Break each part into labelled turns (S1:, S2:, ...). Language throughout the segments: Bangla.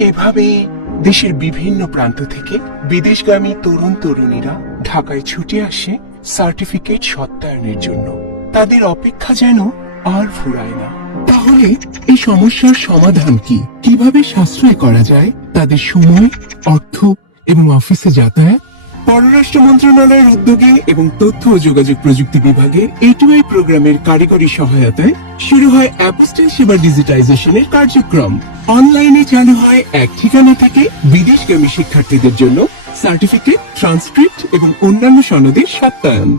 S1: এভাবে দেশের বিভিন্ন প্রান্ত থেকে বিদেশগামী তরুণ তরুণীরা ঢাকায় ছুটে আসে সার্টিফিকেট সত্যায়নের জন্য। তাদের অপেক্ষা যেন আর ফুরায় না। তাহলে এই সমস্যার সমাধান কি? কীভাবে সাশ্রয় করা যায়? তাদের সময়, অর্থ এবং অফিসে যাতায়াত পররাষ্ট্র মন্ত্রণালয়ের উদ্যোগে এবং তথ্য ও যোগাযোগ প্রযুক্তি বিভাগের এটুআই প্রোগ্রামের কারিগরি সহায়তায় শুরু হয় অ্যাপোস্টেল সেবা ডিজিটাইজেশনের কার্যক্রম। অনলাইনে চালু হয় এক ঠিকানা থেকে বিদেশগামী শিক্ষার্থীদের জন্য সার্টিফিকেট, ট্রান্সক্রিপ্ট এবং অন্যান্য সনদের সত্যায়ন।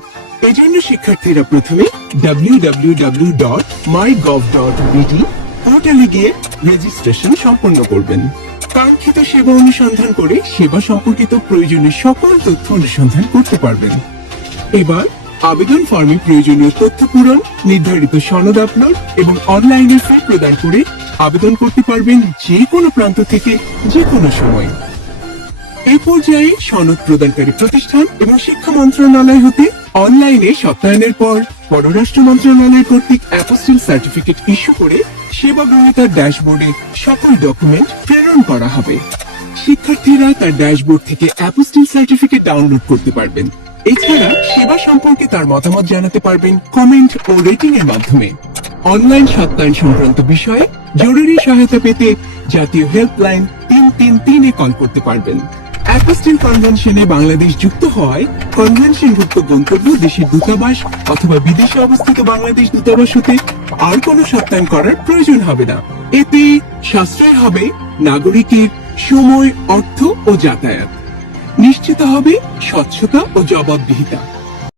S1: এজন্য শিক্ষার্থীরা প্রথমে www.mygov.bd পোর্টালে গিয়ে রেজিস্ট্রেশন সম্পন্ন করবেন। কাঙ্ক্ষিত সেবা অনুসন্ধান করে সেবা সম্পর্কিত প্রয়োজনীয় সকল তথ্য অনুসন্ধান করতে পারবেন। এবার আবেদন ফর্মে প্রয়োজনীয় তথ্য পূরণ, নির্ধারিত সনদ আপলোড এবং অনলাইনে ফি প্রদান করে আবেদন করতে পারবেন যে কোনো প্রান্ত থেকে যে কোনো সময়। এই পর্যায়ে সনদ প্রদানকারী প্রতিষ্ঠান এবং শিক্ষা মন্ত্রণালয় হতে অনলাইনে সত্যায়নের পর পররাষ্ট্র মন্ত্রণালয় কর্তৃক অ্যাপোস্টিল সার্টিফিকেট ইস্যু করে সেবা গ্রহীতার ড্যাশবোর্ডে সকল ডকুমেন্ট প্রেরণ করা হবে। শিক্ষার্থীরা তার ড্যাশবোর্ড থেকে অ্যাপোস্টিল সার্টিফিকেট ডাউনলোড করতে পারবেন। এছাড়া সেবা সম্পর্কে তার মতামত জানাতে পারবেন কমেন্ট ও রেটিং এর মাধ্যমে। অনলাইন সত্যায়ন সংক্রান্ত বিষয়ে জরুরি সহায়তা পেতে জাতীয় হেল্পলাইন তিন তিন তিনে কল করতে পারবেন। অ্যাপোস্টিল কনভেনশনে বাংলাদেশ যুক্ত হওয়ায় কনভেনশনভুক্ত গন্তব্য দেশের দূতাবাস অথবা বিদেশে অবস্থিত বাংলাদেশ দূতাবাস হতে আর কোনো সত্যায়ন করার প্রয়োজন হবে না। এতে সাশ্রয় হবে নাগরিকের সময়, অর্থ ও যাতায়াত। নিশ্চিত হবে স্বচ্ছতা ও জবাবদিহিতা।